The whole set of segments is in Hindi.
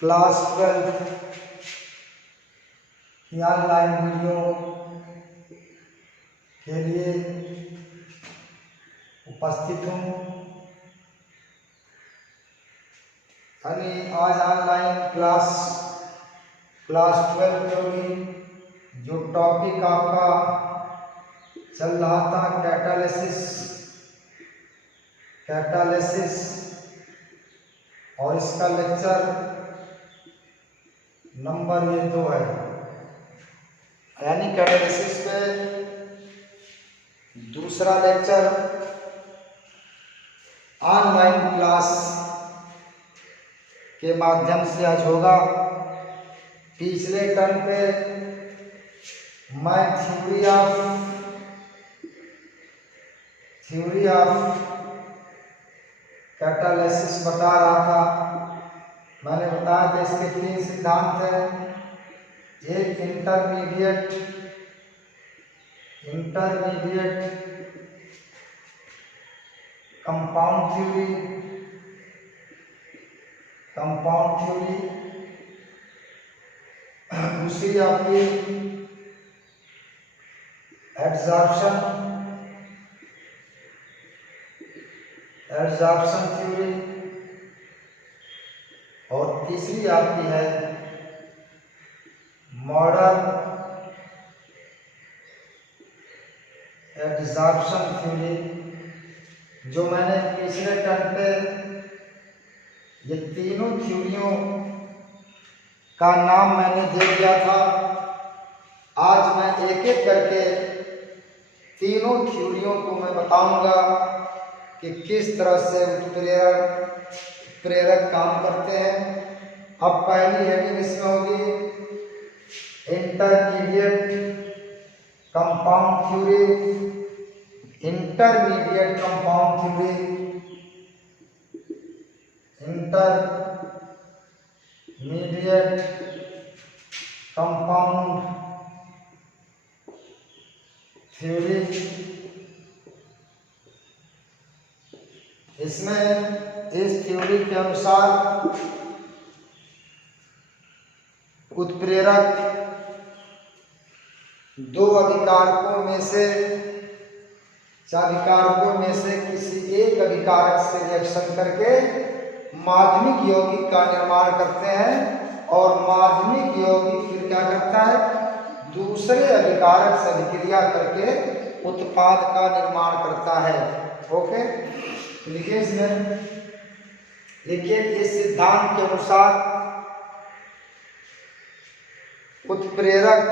क्लास 12 की ऑनलाइन वीडियो के लिए उपस्थित हूँ। यानी आज ऑनलाइन क्लास 12 के लिए जो टॉपिक आपका चल रहा था कैटालिसिस और इसका लेक्चर नंबर ये 2 है। यानी कैटालिसिस पे दूसरा लेक्चर ऑनलाइन क्लास के माध्यम से आज होगा। पिछले टर्म पे मैं थ्योरी ऑफ कैटालिसिस बता रहा था। मैंने बताया था इसके 3 सिद्धांत हैं। एक इंटरमीडिएट कंपाउंड थ्योरी, दूसरी आपकी एब्जॉर्प्शन थ्योरी और तीसरी आपकी है मॉडर्न एब्जॉर्प्शन थ्योरी। जो मैंने पिछले टर्म पे ये तीनों थ्योरियों का नाम मैंने दे दिया था। आज मैं एक एक करके तीनों थ्योरियों को मैं बताऊंगा कि किस तरह से उत्प्रेरक काम करते हैं। अब पहली हेडिंग इसमें होगी इंटरमीडिएट कंपाउंड थ्योरी। इसमें इस थ्योरी के अनुसार उत्प्रेरक दो अभिकारकों में से किसी एक अभिकारक से रिएक्शन करके माध्यमिक यौगिक का निर्माण करते हैं और माध्यमिक यौगिक फिर क्या करता है, दूसरे अभिकारक से अभिक्रिया करके उत्पाद का निर्माण करता है। ओके, लिखिए इसमें, लिखिए इस सिद्धांत के अनुसार उत्प्रेरक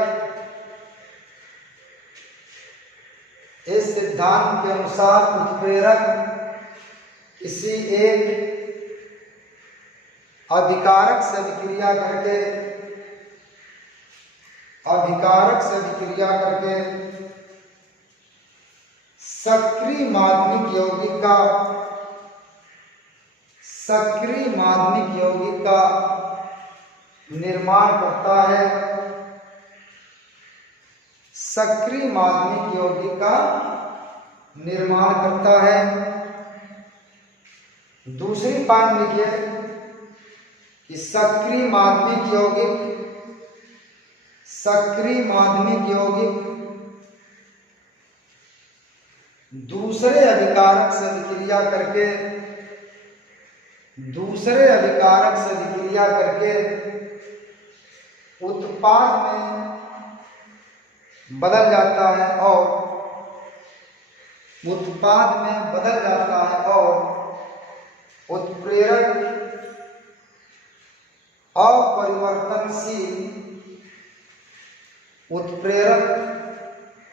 किसी एक अभिकारक से अभिक्रिया करके सक्रिय माध्यमिक यौगिक का निर्माण करता है। सक्रिय माध्यमिक यौगिक का निर्माण करता है। दूसरी पॉइंट लिखिए कि सक्रिय माध्यमिक यौगिक दूसरे अभिकारक से अभिक्रिया करके उत्पाद में बदल जाता है और उत्प्रेरक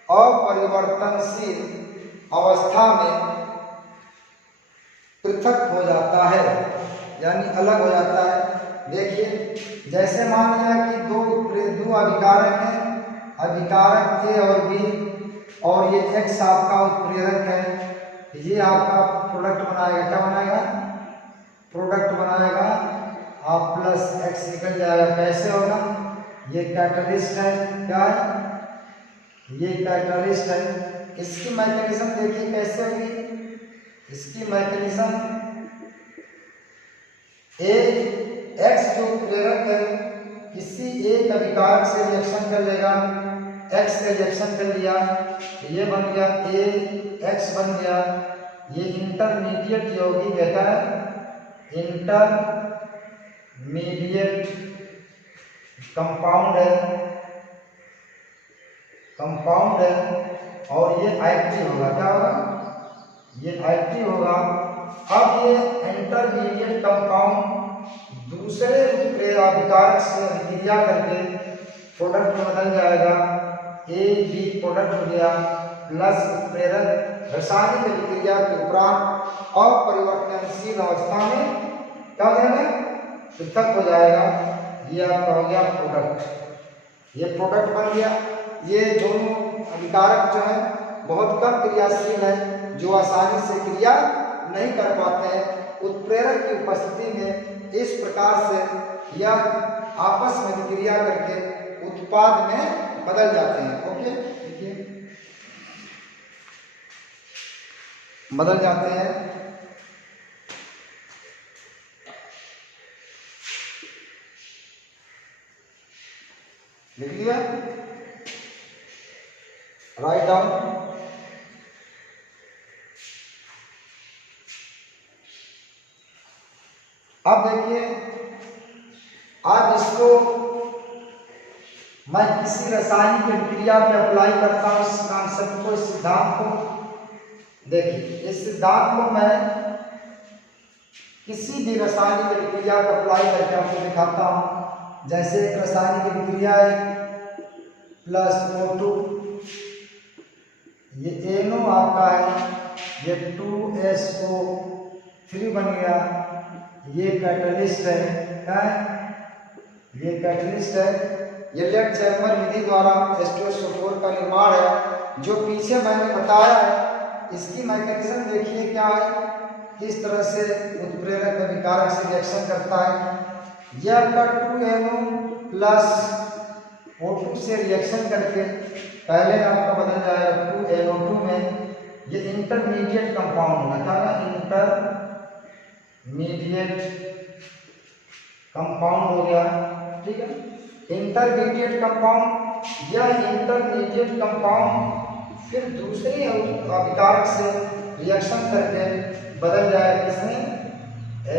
अपरिवर्तनशील अवस्था में पृथक हो जाता है, यानी अलग हो जाता है। देखिए, जैसे मान लिया कि दो अभिकारक हैं, अभिकारक ए और बी, और ये एक्स आपका उत्प्रेरक है। ये आपका प्रोडक्ट बनाएगा, क्या बनाएगा, प्रोडक्ट बनाएगा। आप प्लस एक्स निकल जाएगा। कैसे होगा, ये कैटलिस्ट है, क्या है, ये कैटलिस्ट है। इसकी मैकेनिज्म देखिए कैसे होगी। इसकी मैकेनिज्म ए एक्स जो प्रेरक है किसी एक अभिकारक से रिएक्शन कर लेगा, एक्स से रिएक्शन कर लिया, ये बन गया ए एक्स बन गया, ये इंटरमीडिएट यौगिक कहता है, इंटरमीडिएट कंपाउंड है और ये एक्टिव होगा। क्या होगा? ये एक्टिव होगा। अब ये इंटरमीडिएट कंपाउंड दूसरे अभिकारक से अभिक्रिया करके प्रोडक्ट में बदल जाएगा, ए बी प्रोडक्ट हो गया, प्लस उत्प्रेरक रासायनिक अभिक्रिया के उपरांत अपरिवर्तनशील अवस्था में क्या हो जाएगा? पृथक हो जाएगा। ये आपका हो गया प्रोडक्ट, ये प्रोडक्ट बन गया। ये दोनों अभिकारक जो है बहुत कम क्रियाशील है, जो आसानी से क्रिया नहीं कर पाते हैं। उत्प्रेरक की उपस्थिति में इस प्रकार से यह आपस में क्रिया करके उत्पाद में बदल जाते हैं। ओके, देखिए बदल जाते हैं। लिख लिया, राइट डाउन। अब देखिए, अब इसको मैं किसी रासायनिक क्रिया में अप्लाई करता हूँ, इस कॉन्सेप्ट को, इस सिद्धांत को। देखिए, इस सिद्धांत को मैं किसी भी रासायनिक क्रिया को अप्लाई करके आपको दिखाता हूँ। जैसे एक रासायनिक क्रिया है प्लस O2, ये NO आपका है, ये 2SO3 बन गया, ये कैटलिस्ट है। क्या है? ये कैटलिस्ट है। ये लेड चैम्बर विधि द्वारा H2SO4 का निर्माण है, जो पीछे मैंने बताया है। इसकी मैकेनिज्म देखिए क्या है, किस तरह से उत्प्रेरक अभिकारक से रिएक्शन करता है। यह आपका 2NO प्लस O2 से रिएक्शन करके पहले आपका बदल जाएगा 2NO2 में। ये इंटरमीडिएट कंपाउंड होगा। क्या है? इंटरमीडिएट कंपाउंड हो गया। ठीक है, इंटरमीडिएट कंपाउंड। यह इंटरमीडिएट कंपाउंड फिर दूसरे अभिकारक से रिएक्शन करके बदल जाएगा किसमें?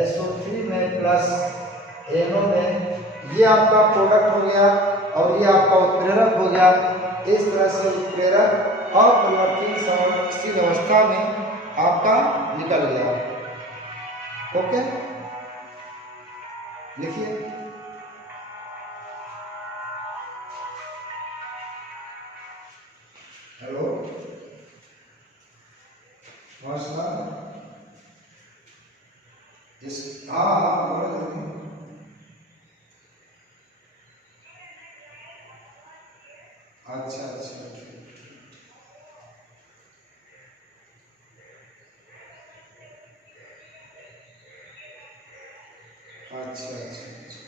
SO3 में प्लस NO में। ये आपका प्रोडक्ट हो गया और ये आपका उत्प्रेरक हो गया। इस तरह से उत्प्रेरक अपरिवर्तनशील अवस्था में आपका निकल गया। ओके, लिखिए, हेलो, नमस्कार। इस बोलो जल्दी। अच्छा अच्छा, अच्छा अच्छा,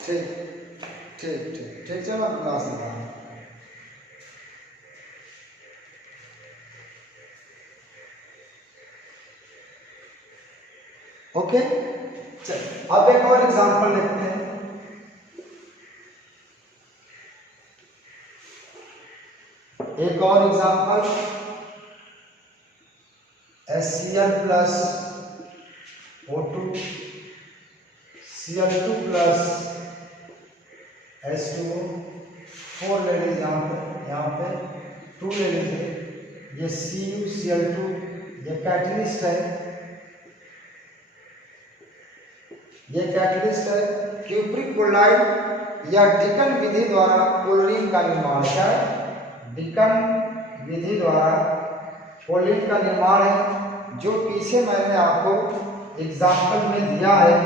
ठीक ठीक ठीक ठीक, चलो आप क्लास में। ओके, चल अब एक और एग्जांपल देखते हैं। एक और example, HCl plus O2, Cl2 plus H2O, 4 ले लीजिए। यहाँ पे 2 ले लीजिए। ये CuCl2 ये कैटलिस्ट है, ये कैटलिस्ट है। क्यूप्रिक क्लोराइड या डिकन विधि द्वारा क्लोरीन का निर्माण। क्या है? डिकन विधि द्वारा क्लोरीन का निर्माण है, जो पीछे मैंने आपको एग्जाम्पल में दिया है।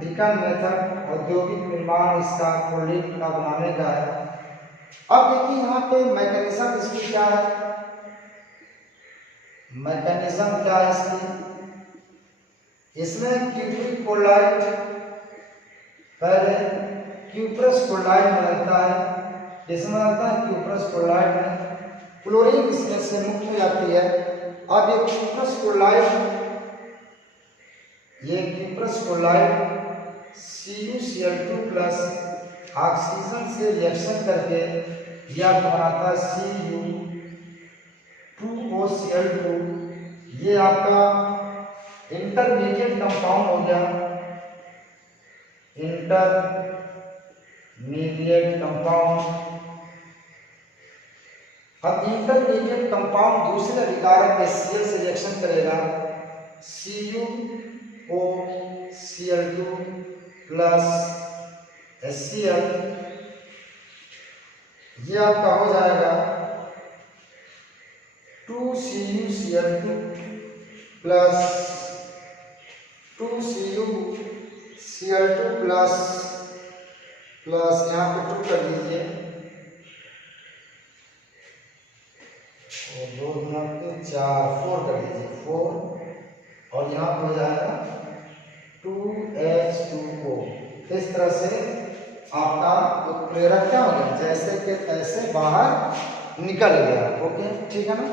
डिकन मेथड औद्योगिक निर्माण इसका क्लोरीन का बनाने का है। अब देखिए यहाँ पे मैकेनिज्म इसकी क्या है, मैकेनिज्म क्या है इसकी। इसमें क्यूप्रिक क्लोराइड पहले क्यूप्रस क्लोराइड में लगता है। इसमें लगता है क्यूप्रस क्लोराइड में क्लोरीन इसमें से मुक्त हो जाती है। अब ये cuprous chloride CuCl2 plus oxygen से रिएक्शन करके यह आपको बनाता है Cu2OCl2। ये आपका इंटरमीडिएट कंपाउंड हो गया, इंटरमीडिएट कंपाउंड। अब इंटरमीडिएट कंपाउंड दूसरे अभिकारक HCl से रिएक्शन करेगा, CuOCl2 प्लस HCl, ये आपका हो जाएगा 2CuCl2 प्लस 2CuCl2 प्लस यहाँ पे 2 कर दीजिए और 2 गुना के 4 4 कर दीजिए 4, और यहाँ पे हो जाएगा 2H2O। इस तरह से आपका उत्प्रेरक क्या हो गया, जैसे के तैसे बाहर निकल गया। ओके, ठीक है ना।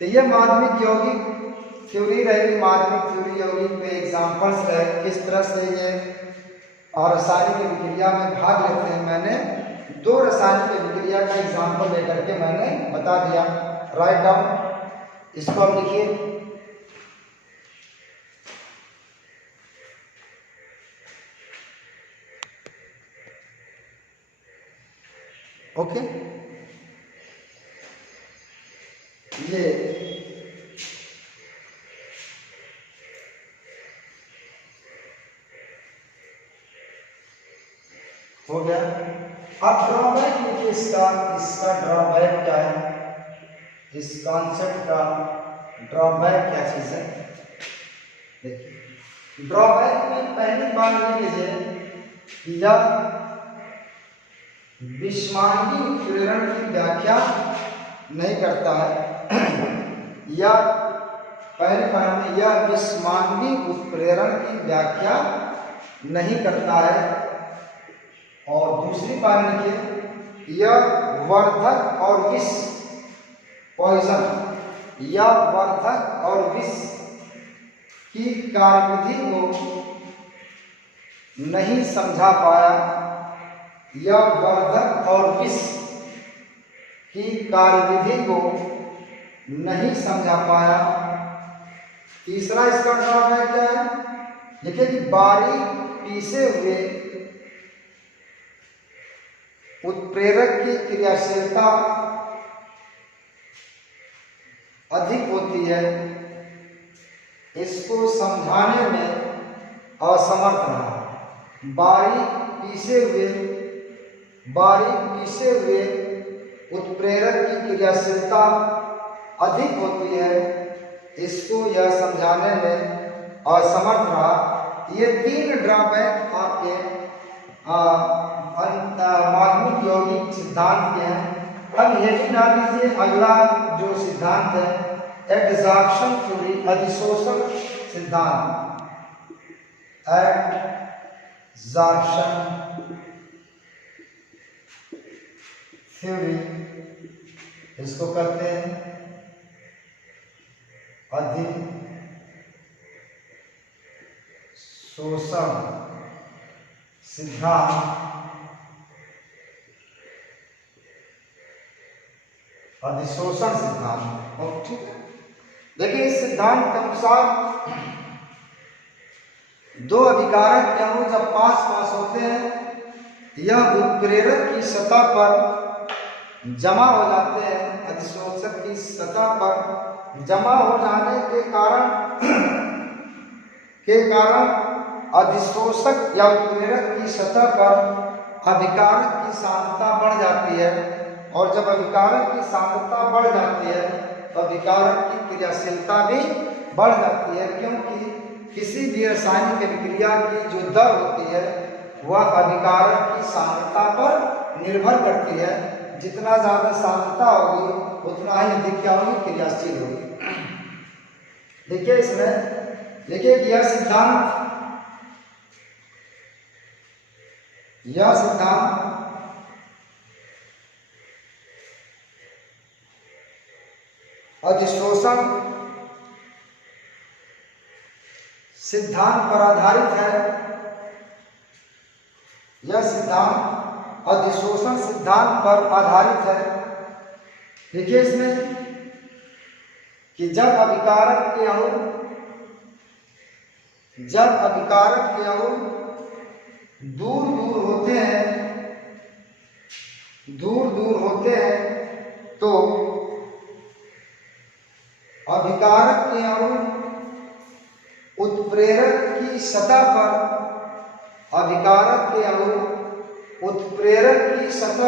तो ये माध्यमिक यौगिक थ्योरी रहेगी, माध्यमिक थ्योरी यौगिक पे एग्जांपल्स रहे किस तरह से ये और रासायनिक अभिक्रिया में भाग लेते हैं। मैंने 2 रासायनिक अभिक्रिया का एग्जांपल लेकर के मैंने बता दिया। राइट डाउन, इसको आप लिखिए। ओके, ये हो गया। अब ड्रॉबैक देखिए, इसका ड्रॉबैक क्या है, इस कॉन्सेप्ट का ड्रॉबैक क्या चीज है। देखिए, ड्रॉबैक में पहली बात ये लीजिए कि यह विषमांगी उत्प्रेरण की व्याख्या नहीं करता है या पहले पॉइंट में यह विषमांगी उत्प्रेरण की व्याख्या नहीं करता है, और दूसरी बात देखिए, यह वर्धक और विष पॉइजन या वर्धक और विष की कार्यविधि को नहीं समझा पाया, या वर्धक और विष की कार्यविधि को नहीं समझा पाया। तीसरा इसका ड्रॉबैक क्या है, देखिए कि बारीक पीसे हुए उत्प्रेरक की क्रियाशीलता अधिक होती है, इसको समझाने में असमर्थ रहा। बारीक पीसे हुए उत्प्रेरक की क्रियाशीलता अधिक होती है, इसको यह समझाने में असमर्थ रहा। ये 3 ड्रॉबैक आपके माध्यमिक यौगिक सिद्धांत के हैं। अब हेडिंग डाल दीजिए, अगला जो सिद्धांत है एडजॉर्प्शन थ्योरी, अधिशोषण सिद्धांत। एडजॉर्प्शन थ्योरी, इसको कहते हैं अधिशोषण सिद्धांत। अधिशोषण सिद्धांत, ठीक है। देखिए, इस सिद्धांत के अनुसार 2 अभिकारक अणु जब पास होते हैं, यह उत्प्रेरक की सतह पर जमा हो जाते हैं। अधिशोषक की सतह पर जमा हो जाने के कारण अधिशोषक या उत्प्रेरक की सतह पर अभिकारक की सांद्रता बढ़ जाती है, और जब अभिकारक की सांद्रता बढ़ जाती है तो अभिकारक की क्रियाशीलता भी बढ़ जाती है, क्योंकि किसी भी रासायनिक अभिक्रिया की जो दर होती है वह अभिकारक की सांद्रता पर निर्भर करती है। जितना ज्यादा सांद्रता होगी उतना ही अधिक क्या होगी, क्रियाशील होगी। देखिए इसमें, देखिए यह सिद्धांत अधिशोषण सिद्धांत पर आधारित है। यह सिद्धांत अधिशोषण सिद्धांत पर आधारित है। देखिए इसमें कि जब अभिकारक के अणु दूर दूर होते हैं तो अभिकारक के अणु उत्प्रेरक की सतह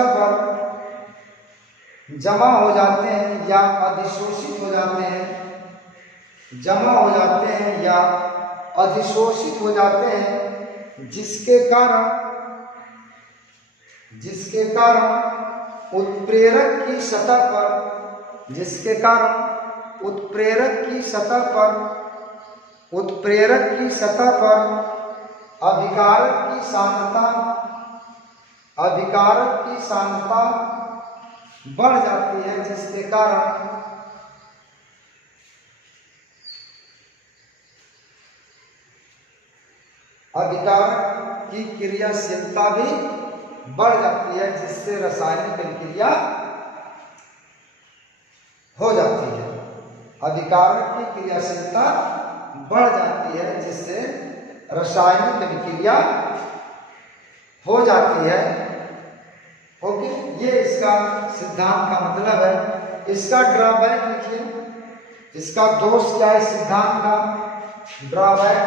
पर जमा हो जाते हैं या अधिशोषित हो जाते हैं, जिसके कारण उत्प्रेरक की सतह पर अभिकारक की सांद्रता बढ़ जाती है, जिसके कारण अभिकारक की क्रियाशीलता भी बढ़ जाती है, जिससे रासायनिक अभिक्रिया हो जाती है। अभिकारक की क्रियाशीलता बढ़ जाती है, जिससे रासायनिक अभिक्रिया हो जाती है। ओके, ये इसका सिद्धांत का मतलब है। इसका ड्रॉबैक लिखिए, इसका दोष क्या है सिद्धांत का? ड्रॉबैक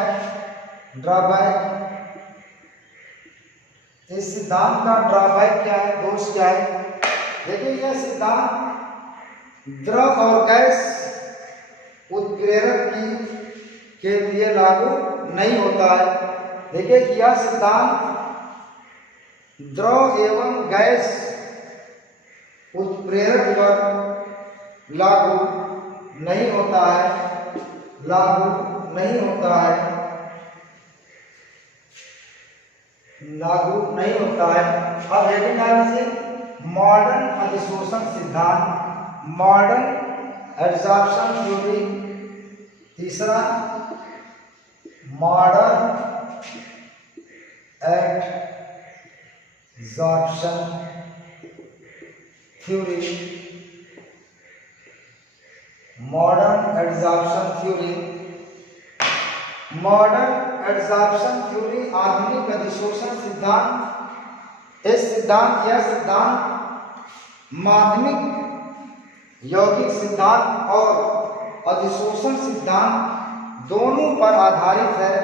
इस सिद्धांत का ड्रॉबैक क्या है, दोष क्या है? देखिए यह सिद्धांत द्रव और गैस उत्प्रेरक के लिए लागू नहीं होता है। देखिए यह सिद्धांत द्रव एवं गैस उत्प्रेरक पर लागू नहीं होता है। अब हेडिंग आ रही है मॉडर्न अधिशोषण सिद्धांत, मॉडर्न एब्जॉर्प्शन थ्योरी। तीसरा modern absorption theory, modern absorption theory आधुनिक अधिशोषण सिद्धांत। यह सिद्धांत माध्यमिक यौगिक सिद्धांत और अधिशोषण सिद्धांत दोनों पर आधारित है,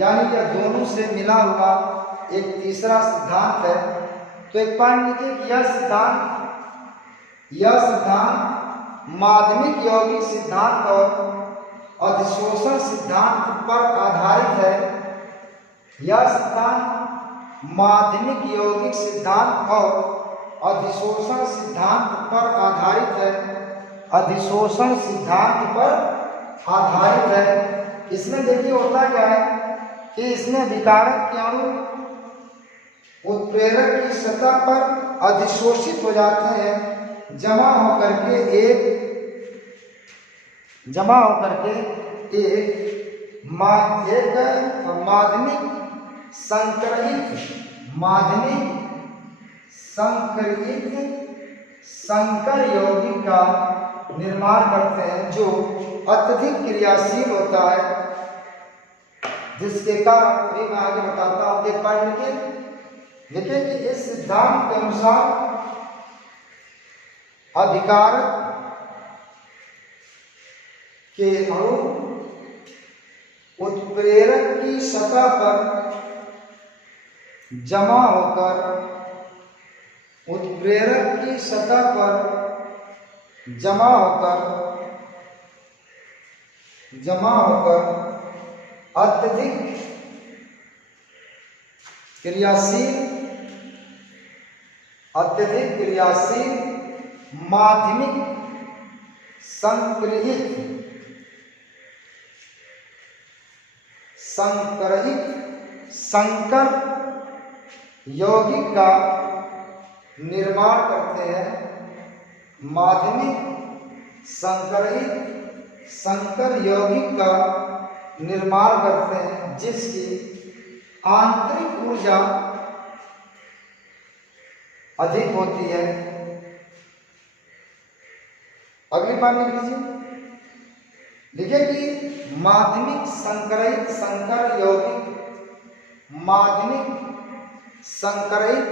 यानी यह दोनों से मिला हुआ एक तीसरा सिद्धांत है। तो एक पॉइंट लिखिए कि यह सिद्धांत माध्यमिक यौगिक सिद्धांत और अधिशोषण सिद्धांत पर आधारित है। यह सिद्धांत माध्यमिक यौगिक सिद्धांत और अधिशोषण सिद्धांत पर आधारित है। इसमें देखिए होता क्या है कि इसमें विकारक के अणु उत्प्रेरक की सतह पर अधिशोषित हो जाते हैं, जमा होकर के एक माध्यमिक संकर यौगिक का निर्माण करते हैं, जो अत्यधिक क्रियाशील होता है, जिसके कारण अभी मैं आगे बताता हूं। एक बार देखिए कि इस सिद्धांत के अनुसार अभिकारक के अणु उत्प्रेरक की सतह पर जमा होकर अत्यधिक क्रियाशील माध्यमिक संकर यौगिक का निर्माण करते हैं। माध्यमिक संकर यौगिक का निर्माण करते हैं जिसकी आंतरिक ऊर्जा अधिक होती है। अगली बात लिख लीजिए, लिखिए कि माध्यमिक संकरित संकर यौगिक, माध्यमिक संकरित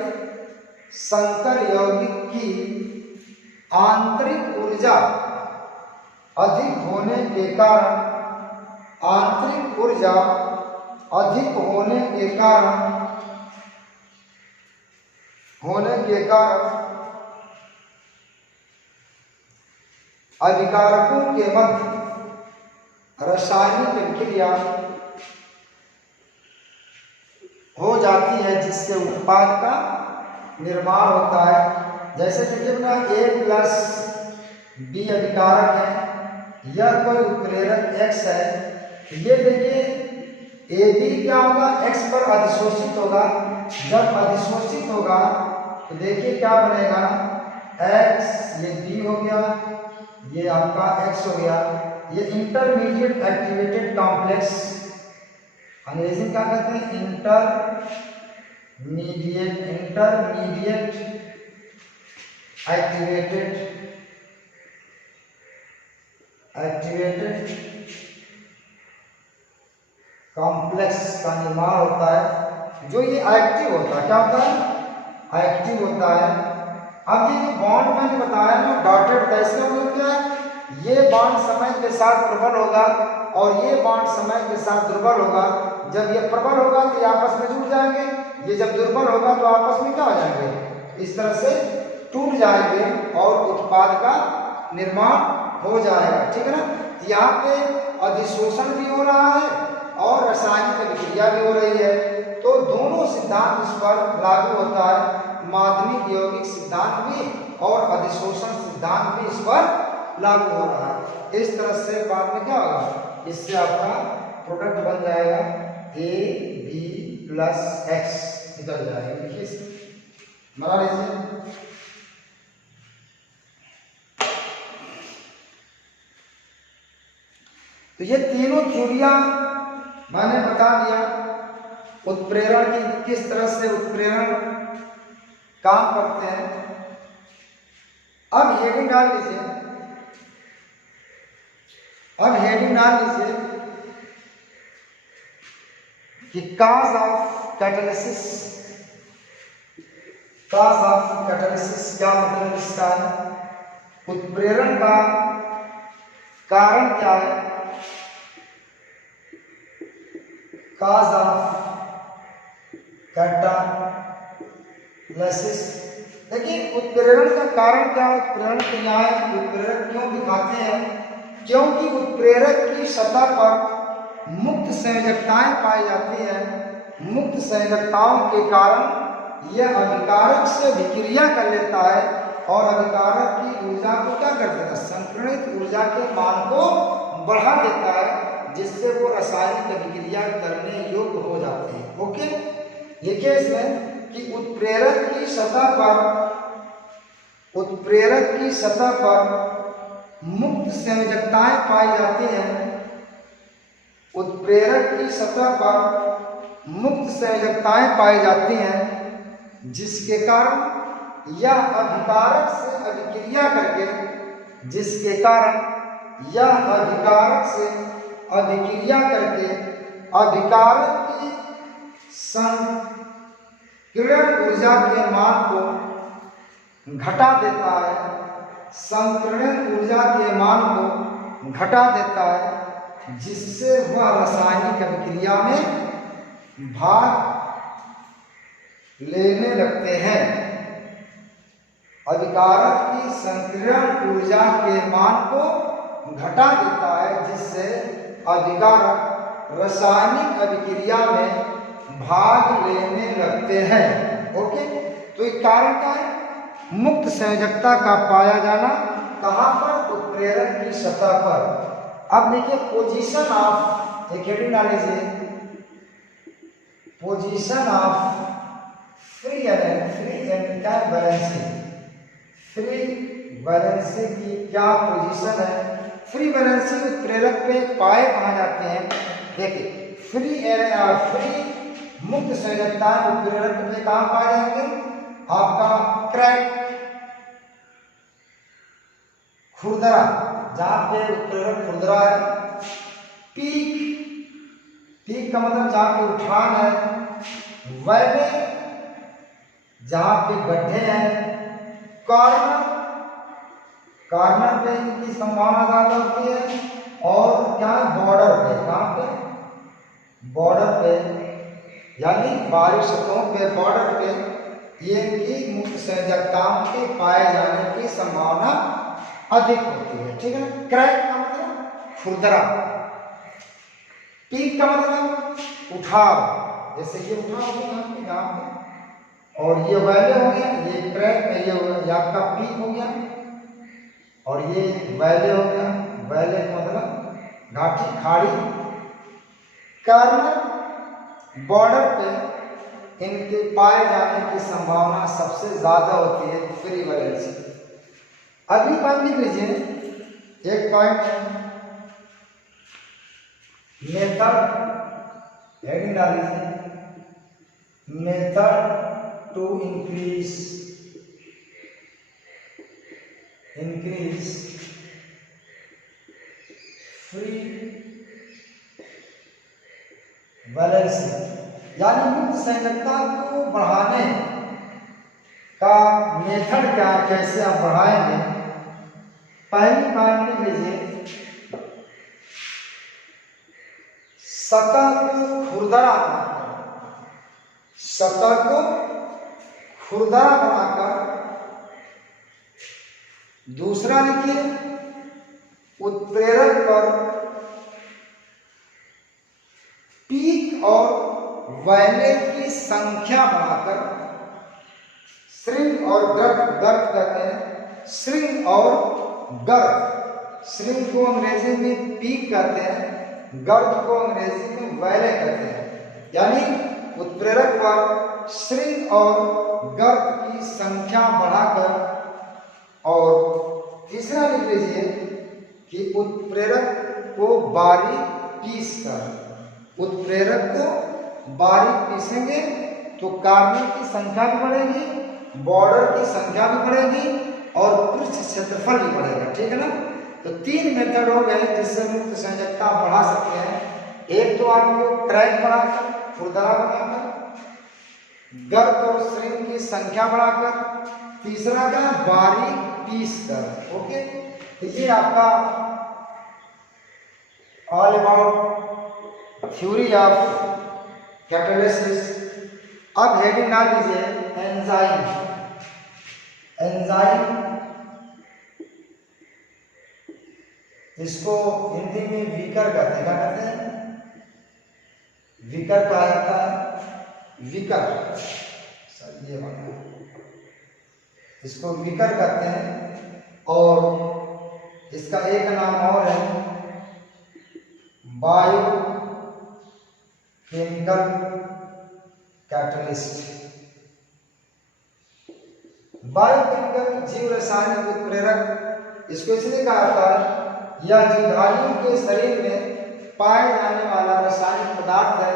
संकर यौगिक की आंतरिक ऊर्जा अधिक होने के कारण, आंतरिक ऊर्जा अधिक होने के कारण अभिकारकों के मध्य रासायनिक क्रिया हो जाती है जिससे उत्पाद का निर्माण होता है। जैसे देखिए ना A+ B अभिकारक है, यह कोई उत्प्रेरक X है, ये देखिए AB क्या होगा, X पर अधिशोषित होगा। जब अधिशोषित होगा तो देखिए क्या बनेगा, X, ये B हो गया, ये आपका X हो गया। ये इंटरमीडिएट एक्टिवेटेड कॉम्प्लेक्स, अंग्रेजी में क्या कहते हैं, इंटरमीडिएट एक्टिवेटेड कॉम्प्लेक्स का निर्माण होता है, जो ये एक्टिव होता है। क्या होता है, एक्टिव होता है। अब ये बॉन्ड मैंने बताया ना डॉटेड था, इसका मतलब क्या है, ये बॉन्ड समय के साथ प्रबल होगा और ये बॉन्ड समय के साथ दुर्बल होगा। जब ये प्रबल होगा तो ये आपस में जुड़ जाएंगे, ये जब दुर्बल होगा तो आपस में क्या हो जाएंगे, इस तरह से टूट जाएंगे और उत्पाद का निर्माण हो जाएगा। ठीक है ना। यहाँ पे अधिशोषण भी हो रहा है और रासायनिक अभिक्रिया भी हो रही है, तो दोनों सिद्धांत इस पर लागू होता है। माध्यमिक यौगिक सिद्धांत भी और अधिशोषण सिद्धांत भी इस पर लागू हो रहा है। इस तरह से बाद में क्या होगा, इससे आपका प्रोडक्ट बन जाएगा AB+X निकल जाएगा। देखिए बना लीजिए। तो ये तीनों थ्योरियां मैंने बता दिया, उत्प्रेरण की किस तरह से उत्प्रेरण काम करते हैं। अब हेडिंग डाल लीजिए, कि cause of catalysis क्या मतलब इसका है, उत्प्रेरण का कारण क्या है, cause of catalysis। देखिए उत्प्रेरण का कारण क्या है, उत्प्रेरण क्या है, उत्प्रेरक क्यों दिखाते हैं, क्योंकि उत्प्रेरक की सतह पर मुक्त संयोजकताएं पाई जाती है। मुक्त संयोजकताओं के कारण यह अभिकारक से अभिक्रिया कर लेता है और अभिकारक की ऊर्जा को क्या कर देता है, संकीर्णित ऊर्जा के मान को बढ़ा देता है, जिससे वो रासायनिक अभिक्रिया करने योग्य हो जाते हैं। ओके, देखिए इसमें कि उत्प्रेरक की सतह पर मुक्त संयोजकताएं पाई जाती हैं। उत्प्रेरक की सतह पर मुक्त संयोजकताएं पाई जाती हैं, जिसके कारण यह अभिकारक से अभिक्रिया करके अभिकारक की संकीर्ण ऊर्जा के मान को घटा देता है, जिससे वह रासायनिक अभिक्रिया में भाग लेने लगते हैं। अभिकारक की संकीर्ण ऊर्जा के मान को घटा देता है, जिससे अभिकारक रासायनिक अभिक्रिया में भाग लेने लगते हैं। ओके, तो एक कारण क्या है, मुक्त संयोजकता का पाया जाना। कहाँ पर, उत्प्रेरक की सतह पर। अब देखिए पोजीशन ऑफ, एक हेडिंग डाल लीजिए, पोजीशन ऑफ फ्री वैलेंसी की क्या पोजीशन है। फ्री वैलेंसी उत्प्रेरक पे पाए कहाँ जाते हैं, देखिए फ्री मुक्त संयोजकताएं उत्प्रेरक में कहाँ पाए जाएंगे? आपका क्रैक, खुरदरा, जहां पे उत्प्रेरक खुरदरा है। पीक का मतलब जहां पे उठान है। वैले, जहां पे गड्ढे हैं। कॉर्नर पे इनकी संभावना ज्यादा होती है। और क्या, बॉर्डर पे, कहां पे? बॉर्डर पे, यानी बाहरी सतहों पे, बॉर्डर पे ये इनकी मुक्त संयोजकताओं के पाए जाने की संभावना अधिक होती है। ठीक है ना। क्रैक का मतलब खुरदरा, पीक का मतलब उठाव, जैसे ये उठाव हो गया यहाँ पे, और ये वैले हो गया, ये क्रैक है, ये आपका पीक हो गया, और ये वैले हो गया। वैले का मतलब घाटी, खाड़ी। कॉर्नर, बॉर्डर पे इनके पाए जाने की संभावना सबसे ज्यादा होती है फ्री वैलेंसी। अगली पॉइंट लिख लीजिए, एक पॉइंट मेथड, हेडिंग डाल लीजिए, method to increase free valency, यानी मुक्त संयोजकता को बढ़ाने का मेथड क्या, कैसे आप बढ़ाएंगे? पहली बात लिख लीजिए, सतह को खुरदरा बनाकर, सतह को खुरदरा बनाकर। दूसरा लिखिए, उत्प्रेरक पर पीक और वैले की संख्या बढ़ाकर। श्रिंक और गर्त कहते हैं, श्रिंक और गर्त। श्रिंक को अंग्रेजी में पीक कहते हैं, गर्त को अंग्रेजी में वैले कहते हैं। यानी उत्प्रेरक पर श्रिंक और गर्त की संख्या बढ़ाकर। और तीसरा लिख लीजिए कि उत्प्रेरक को बारीक पीस कर, उत्प्रेरक को बारीक पीसेंगे तो कार्बन की संख्या भी बढ़ेगी, बॉर्डर की संख्या भी बढ़ेगी और पृष्ठ क्षेत्रफल भी बढ़ेगा। ठीक है ना। तो तीन मेथड हो गए जिससे मुक्त संयोजकता बढ़ा सकते हैं। एक तो आपको क्रैक बढ़ाकर, खुरदरा बनाकर, गर्त और श्रिंक की संख्या बढ़ाकर, तीसरा क्या, बारीक पीस कर। ओके, तो ये आपका all about theory of catalysis. अब हेडिंग डाल लीजिए एंजाइम। एंजाइम, इसको हिंदी में विकर कहते हैं। क्या कहते हैं? विकर कहा जाता है, विकर। सर ये बना, इसको विकर कहते हैं। और इसका एक नाम और है, बायो केमिकल कैटलिस्ट। बायोकेमिकल जीव रासायनिक उत्प्रेरक इसको इसलिए कहा जाता है, यह जीवधारियों के शरीर में पाए जाने वाला रासायनिक पदार्थ है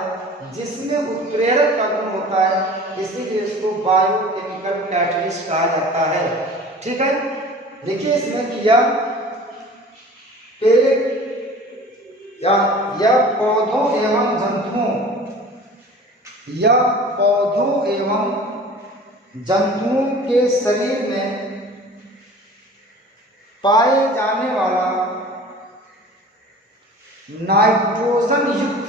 जिसमें उत्प्रेरक का गुण होता है, इसीलिए इसको बायोकेमिकल कैटलिस्ट कहा जाता है। ठीक है। देखिए इसमें कि यह पौधों एवं जंतुओं के शरीर में पाए जाने वाला नाइट्रोजन युक्त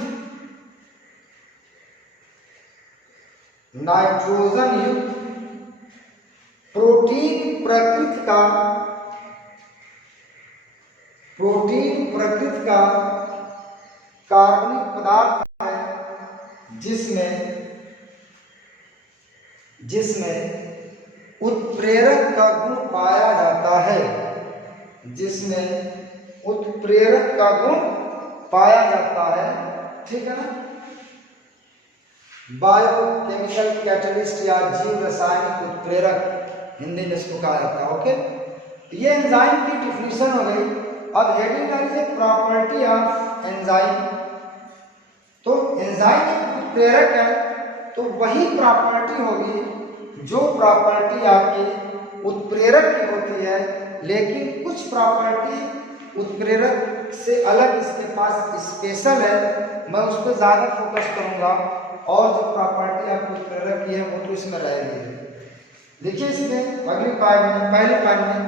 प्रोटीन प्रकृति का कार्बनिक पदार्थ है जिसमें उत्प्रेरक का गुण पाया जाता है, ठीक है ना। बायोकेमिकल कैटलिस्ट या जीव रासायनिक उत्प्रेरक हिंदी में इसको कहा जाता है। ओके, ये एंजाइम की डिफिनीशन हो गई। अब हेडिंग डालिए प्रॉपर्टी ऑफ एंजाइम। तो एंजाइम एक उत्प्रेरक है, तो वही प्रॉपर्टी होगी जो प्रॉपर्टी आपकी उत्प्रेरक की होती है, लेकिन कुछ प्रॉपर्टी उत्प्रेरक से अलग इसके पास स्पेशल है, मैं उस पर ज़्यादा फोकस करूँगा, और जो प्रॉपर्टी आपको उत्प्रेरक की है वो तो इसमें रहेगी। देखिए इसमें अगली पार्ट में, पहले पार्ट में,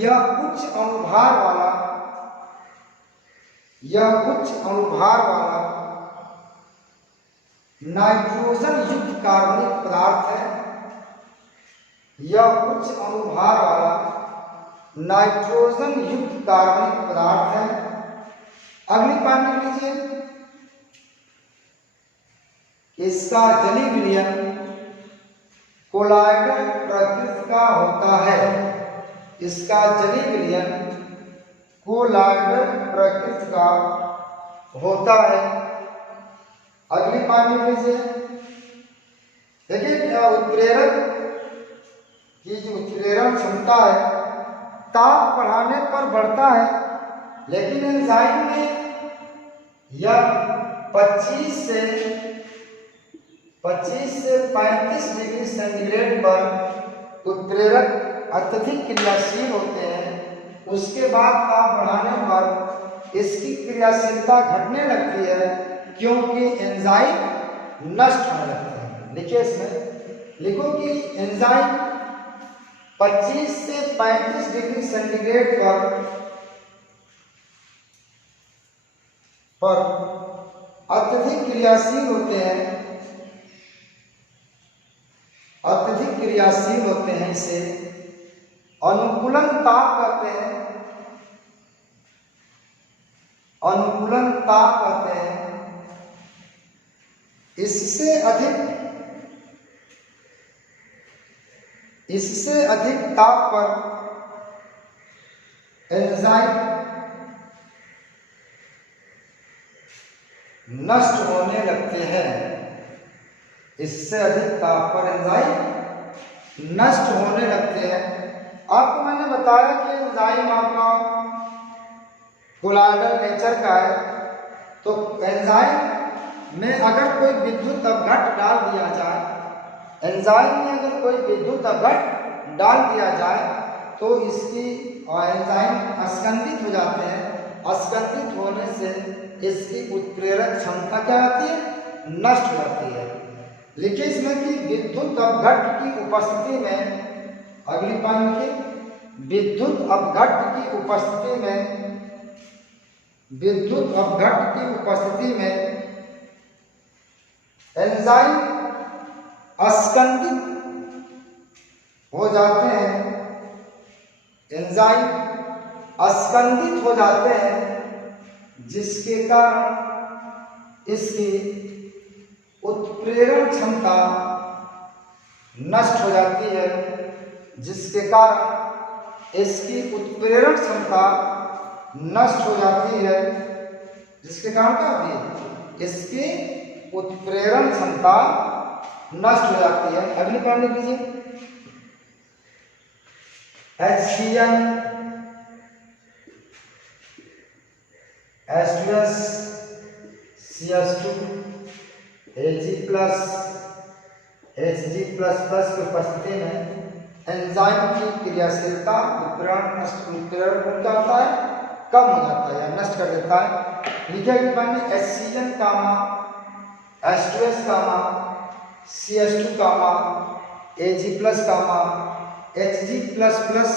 यह उच्च अणुभार वाला नाइट्रोजन युक्त कार्बनिक पदार्थ है। यह उच्च अणुभार वाला नाइट्रोजन युक्त कार्बनिक पदार्थ है। अगली पार्ट में लीजिए, इसका जलीय विलयन कोलाइडल प्रकृति का होता है। इसका जलीय विलयन कोलाइडल प्रकृति का होता है। अगली पानी लीजिए, देखिए क्या उत्प्रेरक की जो उत्प्रेरण क्षमता है ताप बढ़ाने पर बढ़ता है, लेकिन एंजाइम में यह 25 से 35 डिग्री सेंटीग्रेड पर उत्प्रेरक अत्यधिक क्रियाशील होते हैं। उसके बाद ताप बढ़ाने पर इसकी क्रियाशीलता घटने लगती है, क्योंकि एंजाइम नष्ट होने लगते हैं। लिखिए इसमें, लिखो कि एंजाइम 25 से 35 डिग्री सेंटीग्रेड पर अत्यधिक क्रियाशील होते हैं, इसे अनुकूलन ताप कहते हैं। इससे अधिक ताप पर एंजाइम नष्ट होने लगते हैं। इससे अधिक ताप पर एंजाइम नष्ट होने लगते हैं। आपको मैंने बताया कि एंजाइम आपका कोलाइडल नेचर का है, तो एंजाइम में अगर कोई विद्युत अपघट्ट डाल दिया जाए, तो इसकी एंजाइम अस्कंदित हो जाते हैं। अस्कंदित होने से इसकी उत्प्रेरक क्षमता क्या आती है? नष्ट हो जाती है। लिखिए इसमें कि विद्युत अपघट्ट की उपस्थिति में, अगली पंक्ति, विद्युत अपघट्ट की उपस्थिति में एंजाइम अस्कंदित हो जाते हैं, जिसके कारण इसकी उत्प्रेरण क्षमता नष्ट हो जाती है। जिसके कारण इसकी उत्प्रेरण क्षमता नष्ट हो जाती है। जिसके कारण क्या होती है? इसकी उत्प्रेरण क्षमता नष्ट हो जाती है। अगली पॉइंट लिख लीजिए, HCl H2S CH2 Ag+ Hg++ की उपस्थिति में एंजाइम की क्रियाशीलता उत्प्रेरण क्या होता है? कम हो जाता है या नष्ट कर देता है। लिखिए कि मैंने HCl, H2S, CH2, Ag+, Hg++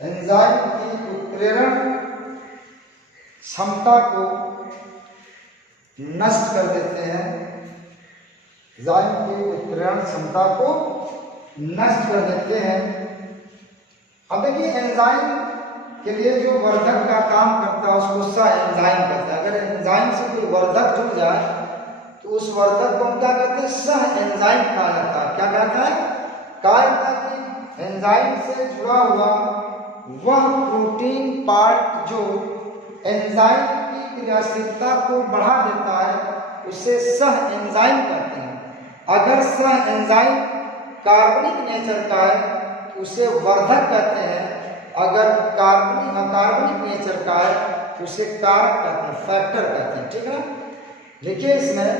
enzyme की उत्प्रेरण क्षमता को नष्ट कर देते हैं। एंजाइम की उत्प्रेरण क्षमता को नष्ट कर देते हैं। अब देखिए एंजाइम के लिए जो वर्धक का काम करता है उसको सह एंजाइम कहता है। अगर एंजाइम से कोई वर्धक जुड़ जाए तो उस वर्धक को हम क्या कहते हैं? सह एंजाइम कहा जाता है। क्या कहता है? कहा जाता है कि एंजाइम से जुड़ा हुआ वह प्रोटीन पार्ट जो एंजाइम की क्रियाशीलता को बढ़ा देता है उसे सह एंजाइम कहते हैं। अगर सह एंजाइम कार्बनिक नेचर का है तो उसे वर्धक कहते हैं। अगर कार्बनिक नेचर का है तो उसे कारक कहते हैं, फैक्टर कहते हैं, ठीक है ना। देखिए इसमें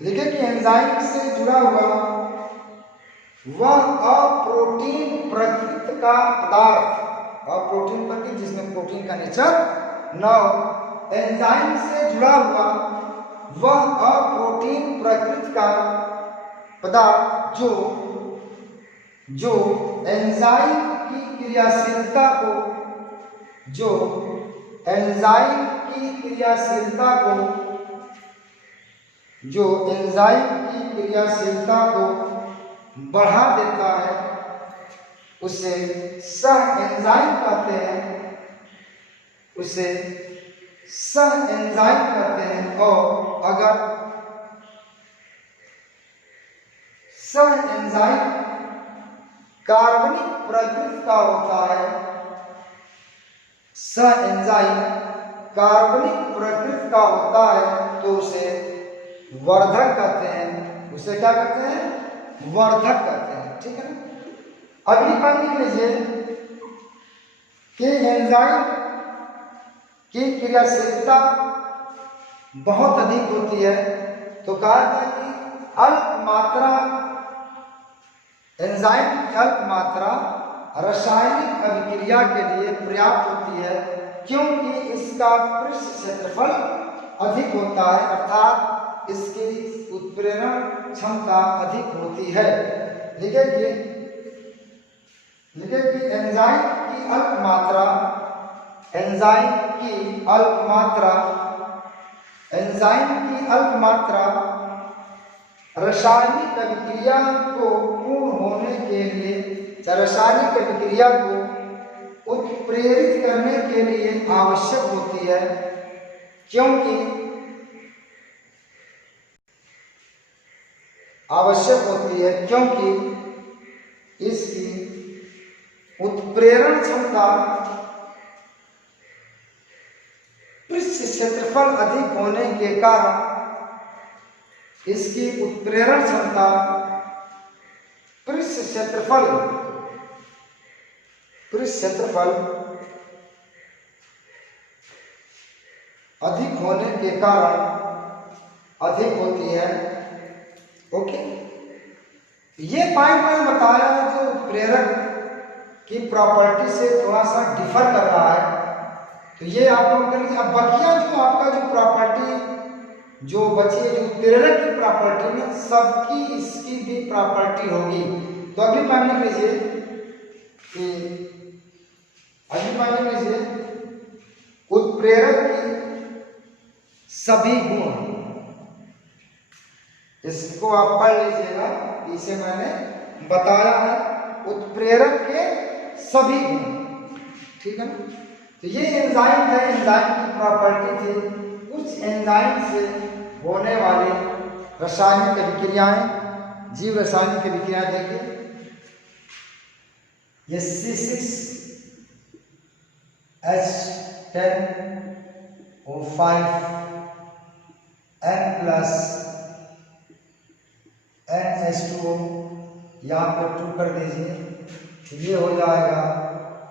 लिखे कि एंजाइम से जुड़ा हुआ वह अप्रोटीन प्रकृति का पदार्थ, अप्रोटीन प्रकृति जिसमें प्रोटीन का नेचर न हो, एंजाइम से जुड़ा हुआ वह अप्रोटीन प्रकृति का पदार्थ जो एंजाइम की क्रियाशीलता को बढ़ा देता है उसे सह एंजाइम कहते हैं। और अगर सह एंजाइम कार्बनिक प्रकृति का होता है, सह एंजाइम कार्बनिक प्रकृति का होता है तो उसे वर्धक कहते हैं। उसे क्या कहते हैं? वर्धक कहते हैं, ठीक है ना। अगली बात लिख लीजिए कि एंजाइम की क्रियाशीलता बहुत अधिक होती है तो कहा था कि एंजाइम की अल्प मात्रा रासायनिक अभिक्रिया के लिए पर्याप्त होती है क्योंकि इसका पृष्ठ क्षेत्रफल अधिक होता है, अर्थात इसकी उत्प्रेरण क्षमता अधिक होती है। लिखे कि एंजाइम की अल्प मात्रा रासायनिक अभिक्रिया को पूर्ण होने के लिए, रासायनिक अभिक्रिया को उत्प्रेरित करने के लिए आवश्यक होती है क्योंकि इसकी उत्प्रेरण क्षमता पृष्ठ क्षेत्रफल अधिक होने के कारण इसकी उत्प्रेरण क्षमता पृष्ठ क्षेत्रफल अधिक होने के कारण अधिक होती है। ओके, ये पॉइंट मैंने बताया जो उत्प्रेरक की प्रॉपर्टी से थोड़ा सा डिफर कर रहा है, तो ये आप लोग कर लीजिए। अब बकिया जो आपका जो प्रॉपर्टी जो बची है, जो उत्प्रेरक की प्रॉपर्टी में सबकी इसकी भी प्रॉपर्टी होगी। तो अगली पॉइंट लिख लीजिए कि उत्प्रेरक की सभी गुण, इसको आप पढ़ लीजिएगा, इसे मैंने बताया है उत्प्रेरक के सभी गुण, ठीक है ना। तो ये एंजाइम है, एंजाइम की प्रॉपर्टी थी कुछ एंजाइम से होने वाली रासायनिक अभिक्रियाएं, जीव रासायनिक अभिक्रियाएं। देखिए ये C6H10O5 N+ NH2O, यहाँ पे 2 कर दीजिए, ये हो जाएगा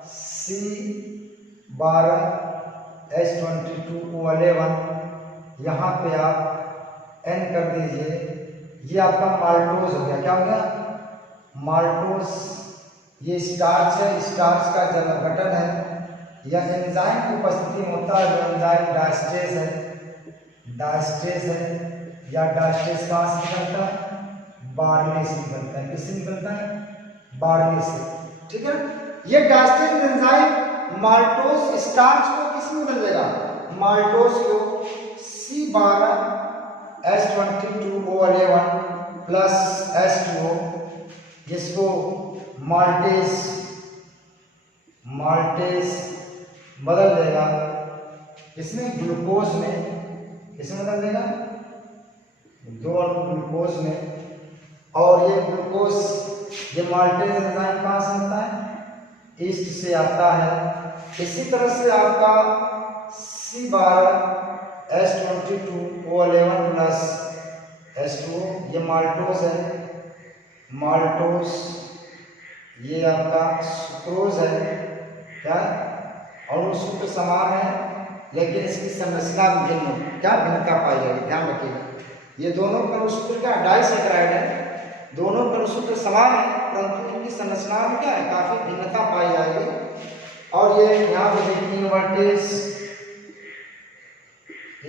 C12H22O11, यहाँ पे आप N कर दीजिए, ये आपका माल्टोज हो गया। क्या हो गया? माल्टोज। ये स्टार्च है, स्टार्च का जल गठन है, यह एंजाइम की उपस्थिति में होता है। जो एंजाइम डायस्ट्रेस है, या डायस्ट्रेस कहाँ से निकलता है? बार्ले से निकलता है। किससे निकलता है? बार्ले से, ठीक है। ये डायस्ट्रेस एंजाइम माल्टोज स्टार्च को किस में बदल देगा? माल्टोज को C12H22O11 प्लस H2O, जिसको माल्टेज बदल देगा इसमें ग्लूकोज में। किसमें बदल देगा? ग्लूकोज में। और ये ग्लूकोज, ये माल्टेज एंजाइम कहाँ से आता है? ईस्ट से आता है। इसी तरह से आपका C12H22O11 प्लस H2O, ये माल्टोज है, माल्टोस, ये आपका सुक्रोज है। क्या अणु सूत्र समान है लेकिन इसकी संरचना भिन्न, क्या भिन्नता पाई जाएगी, ध्यान रखिएगा। ये दोनों का अणु सूत्र क्या डाइसैकराइड है, दोनों का अणु सूत्र समान है परंतु इनकी संरचना में क्या है, काफी भिन्नता पाई जाएगी। और ये यहाँ पे देखिए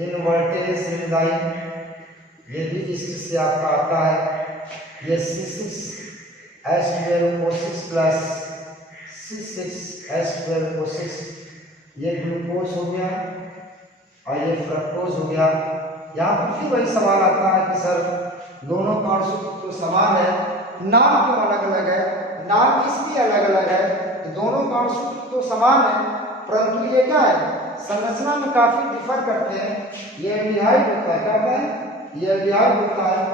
इनवर्टेज एंजाइम, ये भी इस से आपका आता है। ये C6H12O6 प्लस C6H12O6, ये ग्लूकोज हो गया और ये फ्रक्टोज हो गया। यहाँ पर फिर वही सवाल आता है कि सर दोनों का अणु सूत्र तो समान है, नाम क्यों अलग अलग है? नाम इसलिए अलग अलग है कि दोनों का अणु सूत्र तो समान है परंतु ये क्या है, संरचना में काफी डिफर करते हैं। ये एल्डिहाइड होता है, क्या होता है, ये एल्डिहाइड होता है,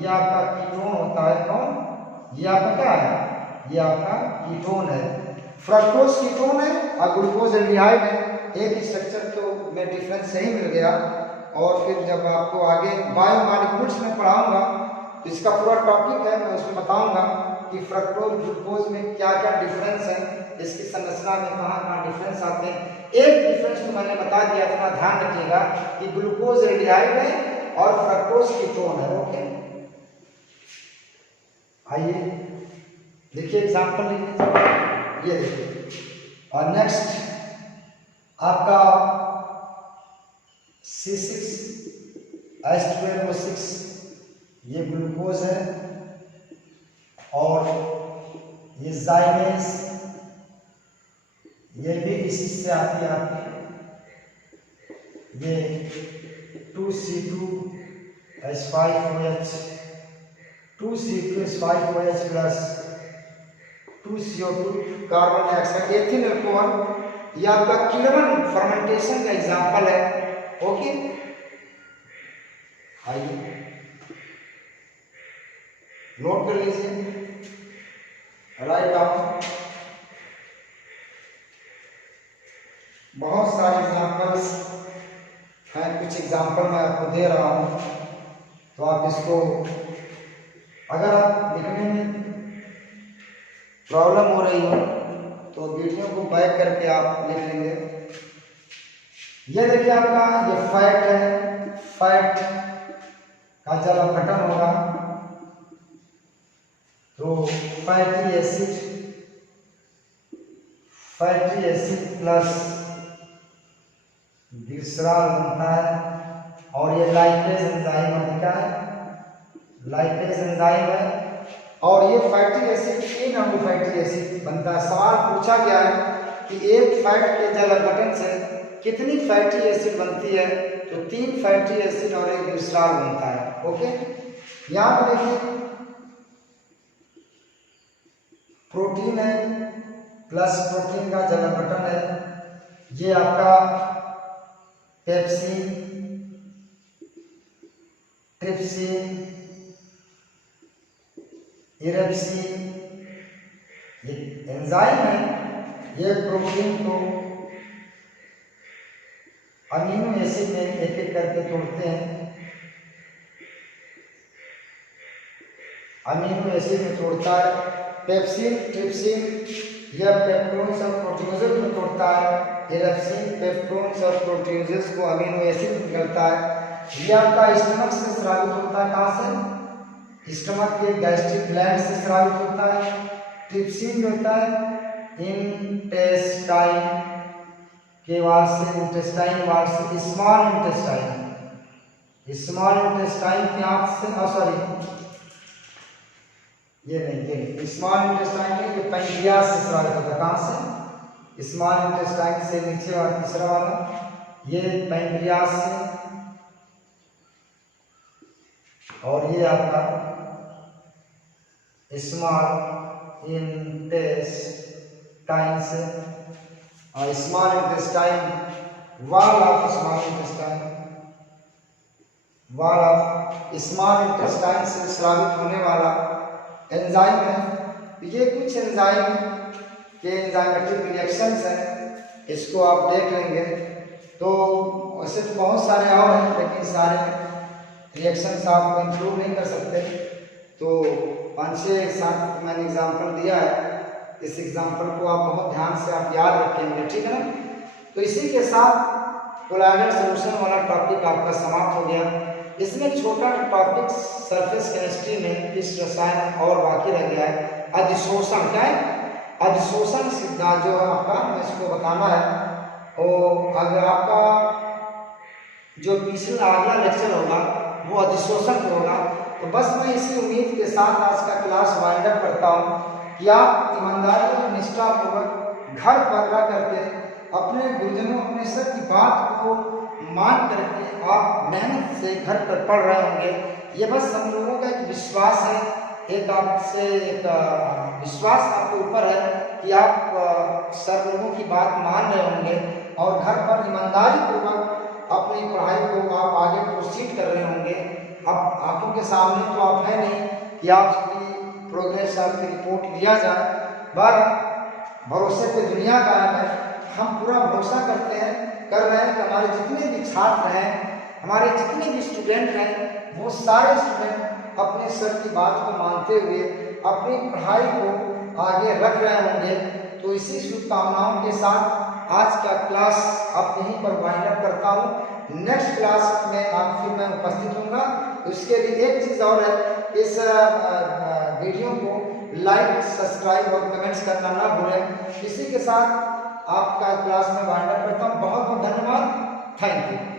ये आपका कीटोन होता है। कौन? ये आपका क्या है, ये आपका कीटोन है। फ्रक्टोज कीटोन है और ग्लूकोज एल्डिहाइड है। एक स्ट्रक्चर तो में डिफरेंस सही मिल गया। और फिर जब आपको आगे बायोमॉलिक्यूल्स में पढ़ाऊंगा तो इसका पूरा टॉपिक है, मैं उसमें बताऊंगा कि फ्रक्टोज ग्लूकोज में क्या क्या डिफरेंस है, इसकी संरचना में कहाँ कहाँ डिफरेंस आते हैं। एक डिफरेंस तो मैंने बता दिया, इतना ध्यान रखिएगा कि ग्लूकोज एल्डिहाइड है और फ्रक्टोज कीटोन है। ओके, आइए देखिए एग्जांपल लिखिए, ये देखिए। और नेक्स्ट आपका C6H12O6, ये ग्लूकोज है और ये जाइमेज, ये भी इसी से आती है। ये 2C2H5OH, 2C2H5OH plus 2CO2 carbon dioxide, ethyl alcohol. ये आपका किण्वन फर्मेंटेशन का एग्जाम्पल है। ओके, आइए नोट कर लीजिए, राइट डाउन। बहुत सारे एग्जाम्पल्स हैं, कुछ एग्जाम्पल मैं आपको दे रहा हूँ तो आप इसको, अगर आप लिखने में प्रॉब्लम हो रही हो तो वीडियो को बैक करके आप लिख लेंगे। ये देखिए आपका ये फैट है, फैट का जब अपघटन होगा तो फैटी एसिड प्लस ग्लिसरॉल बनता है। और ये लाइपेज एंजाइम है, लाइपेज एंजाइम है। और ये फैटी एसिड 3 अणु फैटी एसिड बनता है। सवाल पूछा गया है कि एक फैट के जल अपघटन से कितनी फैटी एसिड बनती है, तो 3 फैटी एसिड और एक ग्लिसरॉल बनता है। ओके, यहाँ पे देखिए प्रोटीन है प्लस प्रोटीन का जल अपघटन है। ये आपका पेप्सिन, ट्रिप्सिन, इरेप्सिन, ये एंजाइम है। ये प्रोटीन को अमीनो एसिड में एक एक करके तोड़ते हैं, अमीनो एसिड में तोड़ता है। पेप्सिन, ट्रिप्सिन यह पेप्टोन्स और प्रोटीनोजेस में तोड़ता है। इरेप्सिन पेप्टोन्स और प्रोटीनोजेस को अमीनो एसिड में निकलता है। यह आपका स्टमक से स्रावित होता है। कहाँ से? स्टमक के गैस्ट्रिक ग्लैंड से स्रावित होता है। ट्रिप्सिन जो होता है इंटेस्टाइन के वाल से, इंटेस्टाइन वाल से स्मॉल इंटेस्टाइन के हाथ से, सॉरी ये नहीं, स्मॉल इंटेस्टाइन के, ये पैंक्रियास से स्रावित होता है। कहाँ से? स्मॉल इंटेस्टाइन से नीचे वाला तीसरा वाला, ये पैंक्रियास से। और ये आपका स्मॉल इंटेस्टाइन से, और small intestine wall of small intestine से स्रावित होने वाला एंजाइम है। ये कुछ एंजाइम के एंजाइमेटिक रिएक्शंस हैं, इसको आप देख लेंगे। तो वैसे तो बहुत सारे और हैं लेकिन सारे रिएक्शंस आप इंक्लूड नहीं कर सकते, तो अच्छे साथ मैंने एग्जाम्पल दिया है, इस एग्जाम्पल को आप बहुत ध्यान से आप याद रखेंगे, ठीक है ना। तो इसी के साथ कोलाइडल सॉल्यूशन वाला टॉपिक आपका समाप्त हो गया। इसमें छोटा टॉपिक सरफेस केमिस्ट्री में इस रसायन और बाकी रह गया है, अधिशोषण। क्या है? अधिशोषण सिद्धांत जो है आपका, मैं इसको बताना है। और अगर आपका जो पिछला अगला लेक्चर होगा वो अधिशोषण पर होगा। तो बस मैं इसी उम्मीद के साथ आज का क्लास वाइंड अप करता हूँ कि आप ईमानदारी और निष्ठापूर्वक घर पर रह करके अपने गुरुजनों, अपने सर की बात को मान करके आप मेहनत से घर पर पढ़ रहे होंगे। ये बस हम लोगों का एक विश्वास है, एक आपसे एक विश्वास आपके ऊपर है कि आप सर लोगों की बात मान रहे होंगे और घर पर ईमानदारी पूर्वक अपनी पढ़ाई को आप आगे प्रोसीड कर रहे होंगे। अब आंखों के सामने तो आप है नहीं कि आपकी प्रोग्रेस, आपकी रिपोर्ट लिया जाए, पर भरोसे पे दुनिया का है। हम पूरा भरोसा करते हैं, कर रहे हैं कि हमारे जितने भी छात्र हैं, हमारे जितने भी स्टूडेंट हैं, वो सारे स्टूडेंट अपने सर की बात को मानते हुए अपनी पढ़ाई को आगे रख रहे होंगे। तो इसी शुभकामनाओं के साथ आज का क्लास अब यहीं पर वाइंड अप करता हूँ। नेक्स्ट क्लास में आप फिर मैं उपस्थित होऊंगा। उसके लिए एक चीज़ और है, इस वीडियो को लाइक, सब्सक्राइब और कमेंट्स करना ना भूलें। इसी के साथ आपका क्लास में वाइंड अप करता हूँ। बहुत बहुत धन्यवाद। Thank you.